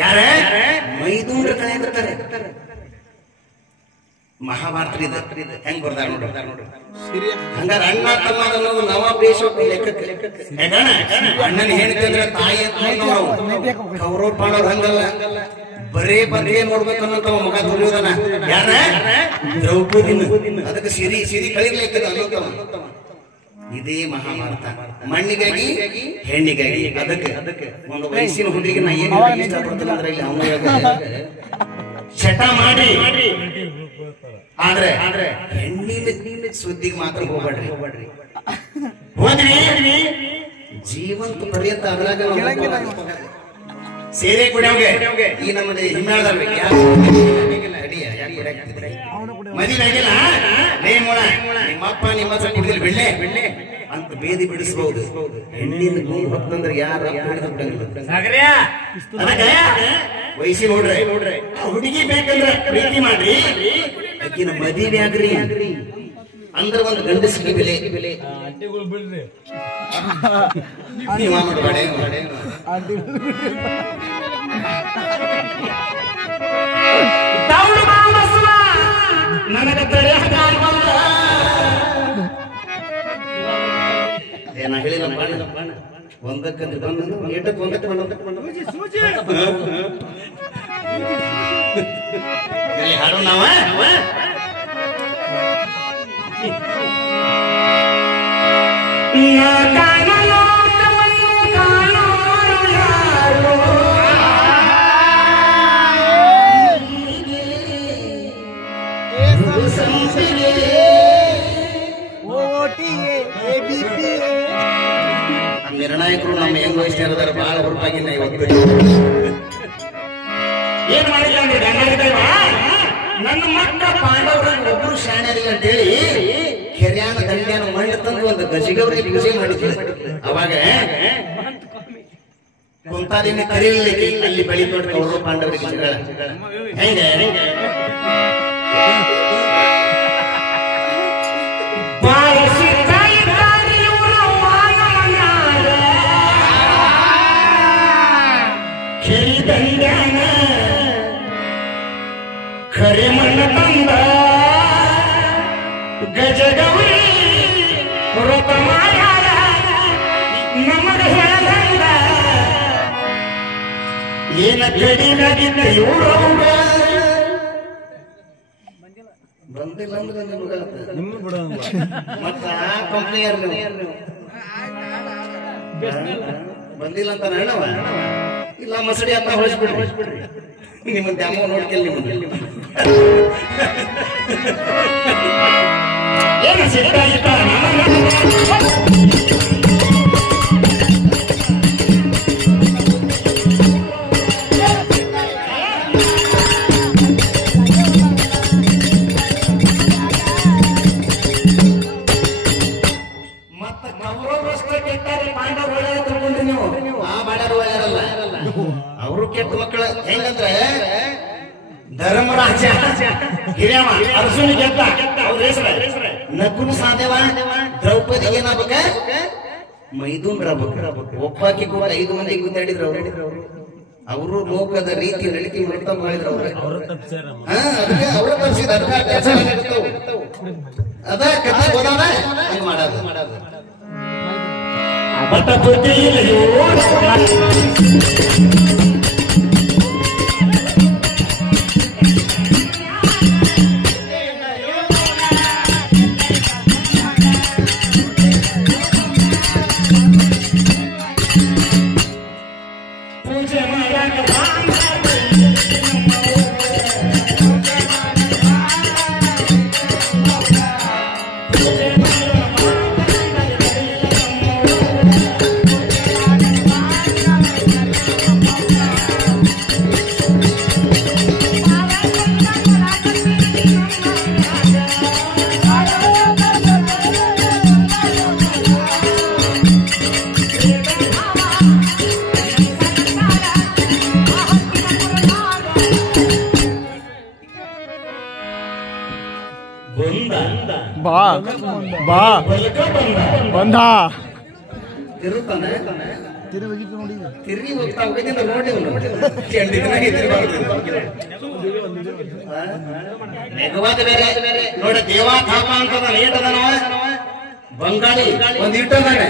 ಯಾರ ಮೈದೂಂಡ್ರ ಕಳೆ ಬರ್ತಾರೆ. ಮಹಾಭಾರತ ಹೆಂಗ್ ಬರ್ದಾರ ನೋಡ್ರಿ. ಹಂಗಾರ ಅಣ್ಣ ತಮ್ಮ ಅನ್ನೋದು ನವ ಬೇಷ ಅಣ್ಣನ ಹೇಳ್ತಿದ್ರೆ ತಾಯಿ ಕೌರವ್ ಪಾಂಡವ್ರು ಹಂಗಲ್ಲ, ಬರೇ ಬರೇ ನೋಡ್ಬೇಕನ್ನೋ ಮಗ ದುರ್ಯೋಧನ. ಯಾರ ದ್ರೌಪದಿನ ಅದಕ್ಕೆ ಸಿರಿ ಕಳಿಗ್ಲಿಕ್ಕೆ ಅನ್ನೋತವ. ಇದೇ ಮಹಾಭಾರತ. ಮಣ್ಣಿಗಾಗಿ ಹೆಣ್ಣಿಗಾಗಿ. ಅದಕ್ಕೆ ಒಂದು ವಯಸ್ಸಿನ ಹುಡುಗಿಗೆ ನಾ ಏನು ಇಷ್ಟಪಡ್ತೀನಿ ಅಂದ್ರೆ ಇಲ್ಲಿ ಅವನು ಚಟ ಮಾಡಿ, ಆದ್ರೆ ಹೆಣ್ಣಿನ ಸುದ್ದಿಗೆ ಮಾತ್ರ ಹೋಗ್ಬೇಡ್ರಿ. ಹೋದ್ರಿ ಜೀವಂತ ಪರ್ಯಂತ ಅದ್ರಾಗ ಸೇರೆ ಕುಡಿಯೋಗೆ ಈ ನಮ್ಮಲ್ಲಿ ಹಿಮ್ಮೇಳದಲ್ಲಿ ಮದುವೆ ಆಗಿಲ್ಲ ನಿಮ್ಮಪ್ಪ ನಿಮ್ಮ ಕುಡಿದ್ರೆ ಬೆಳ್ಳೆ ಅಂತ ಬೇದಿ ಬಿಡಿಸಬಹುದು. ಹೆಣ್ಣಿನ ಗುಂಡು ಹೊತ್ತಂದ್ರೆ ಯಾರು ವಯಸ್ಸಿ ನೋಡ್ರಿ ಹುಡುಗಿ ಬೇಕಂದ್ರೆ ಪ್ರೀತಿ ಮಾಡ್ರಿ, ಆಕಿನ ಮದುವೆ ಆಗ್ರಿ ಅಂದ್ರೆ ಒಂದು ಗಂಡಸಿಗೆ ಬೆಲೆ. ನನಗೆ ನಾ ಹೇಳಿಲ್ಲ ಒಂದಕ್ಕಂದ್ರೆ ಬಂದ ಏಟಕ್ಕೆ ಒಂದಕ್ಕೆ ಹಾಡು ನಾವ ನಿರ್ಣಾಯಕರು ನಮ್ಮ ಹೆಂಗ್ ವಯಸ್ಸಿನ ಬಹಳ ಹೊರಪಾಗಿಲ್ಲ. ಇವತ್ತು ಏನ್ ಮಾಡಿಲ್ಲ ಅಂದ್ರೆ ನನ್ನ ಮಕ್ಕ ಪಾಂಡವರಲ್ಲಿ ಒಬ್ರು ಶಾಣ್ಯರಿಗೆ ಅಂತೇಳಿ ಕೆರ್ಯಾನ ದಂಡ್ಯಾನ ಮಣ್ಣು ತಂದು ಒಂದು ಗಜಿಗೌರಿ ಪೂಜೆ ಮಾಡಿದ್ರು. ಅವಾಗ ಕುಂತಾದೇವಿ ಕರೀಲಿಕ್ಕೆ ಅಲ್ಲಿ ಬಳಿ ನೋಡಿ ಕೌರವ ಪಾಂಡವರಿಗೆ ಜಗಳ ಹೆಂಗೆ ಖರೆ ಮಣ್ಣ ತಂದ ಗಜಗೌರಿ ವ್ರತ ಮಾಡ್ಯಾರ ನಮಗ ಹೇಳಂದ ಏನ ಕಡಿಮೆಗಿದ್ದ ಇವ್ರು ಬಂದಿಲ್ಲ ಅಂದ್ರೆ ಮತ್ತ ಕಂಪ್ನಿಯರ್ ಬಂದಿಲ್ಲ ಅಂತ ಹೇಳವ ಇಲ್ಲ ಮಸಡಿ ಅಂತ ಹೊಳಿಸ್ಬಿಡ್ರಿ. ನಿಮ್ಮ ದ್ಯಾಮೋ ನೋಡ್ಕೆಲ್ ಏನು ಸಿಟ್ಟಾಗಿತ್ತ ಮತ್ತ ಕೌರವರಷ್ಟೇ ಕೆಟ್ಟಾರೆ ಪಾಂಡವರು ಒಳ್ಳೆಯ ತಿಳ್ಕೊಂಡ್ರಿ ನೀವು. ಆ ಮಾಡ್ಯಾರು ಒಳ್ಳೆಯರಲ್ಲ, ಅವರು ಕೆಟ್ಟ ಮಕ್ಕಳ. ಹೆಂಗಂದ್ರೆ ಧರ್ಮರಾಜ ಹಿರಿಯವ ಅರ್ಜುನ ಗೆದ್ದ, ಅವ್ರ ಹೆಸರು ನಕುಲ ಸಾಧ್ಯವ. ದ್ರೌಪದಿ ಏನಾಗ್ಬೇಕ ಮೈದೂನ್ರ ಒಬ್ಬಾಕಿ ಕೂಡ 5 ಮಂದಿ ಗುದ್ದಾಡಿದ್ರು ಅವರು. ಅವರು ಲೋಕದ ರೀತಿ ನಡಿಕೆ ಮಾಡ್ತಾ ಮಾಡಿದ್ರು ಅವ್ರ ತಪ್ಪಿಸಿದ ಅದ ಕಥೆ ಹೋದಾನ ಹಂಗ ಮಾಡೋದು. ಬಟ್ ಬುದ್ಧಿ ಬಾ ಬಂದ ತಿರುತ್ತಾನೆ ತಿರ್ಗಿ ಹೋಗ್ತಾ ಹೋಗಿದ್ದ ನೋಡಿ ಮೆಗವಾದ ಬೇರೆ ನೋಡ ದೇವಾ ಥಾಪ ಅಂತದ ಏಟದನವ ಬಂಗಾಳಿ ಒಂದ್ ಇಟ್ಟದಾನೆ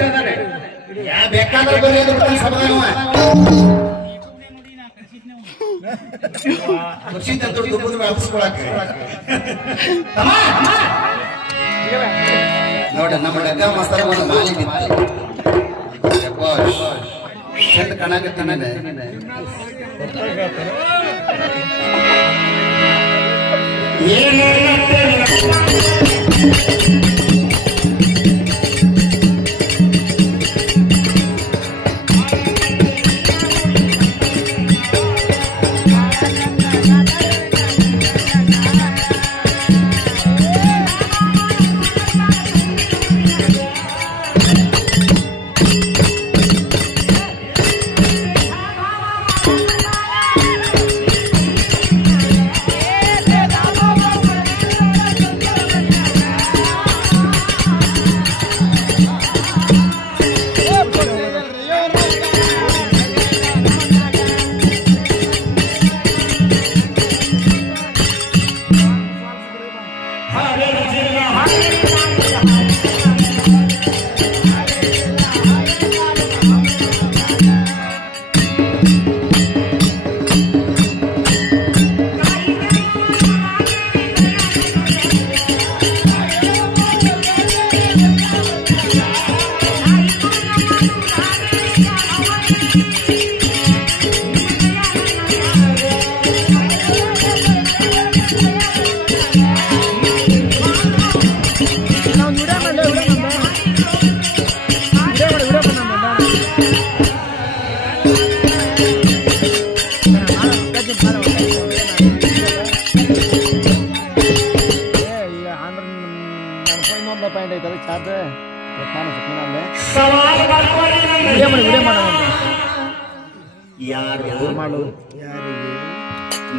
ಯಾ ಬೇಕಾದ್ರೆ ಬರೀ ಸಬದನವ ಖುಷಿತಂತ ದುಬ್ಬದ ವ್ಯಾಪಿಸ್ಕೊಳಕ್ಕೆ ನೋಡ ನಮ್ಮ ಡಗ್ಗ ಮಾಸ್ತರ ಒಂದು ಮಾಲಿ ಬಿತ್ತು ಚಂದ ಕಣಾಗತ್ತಾನೆ ಯಾರು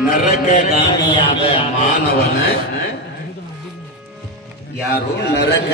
ನರಕಗಾಮಿಯಾದ ಮಾನವನ ಯಾರು ನರಕ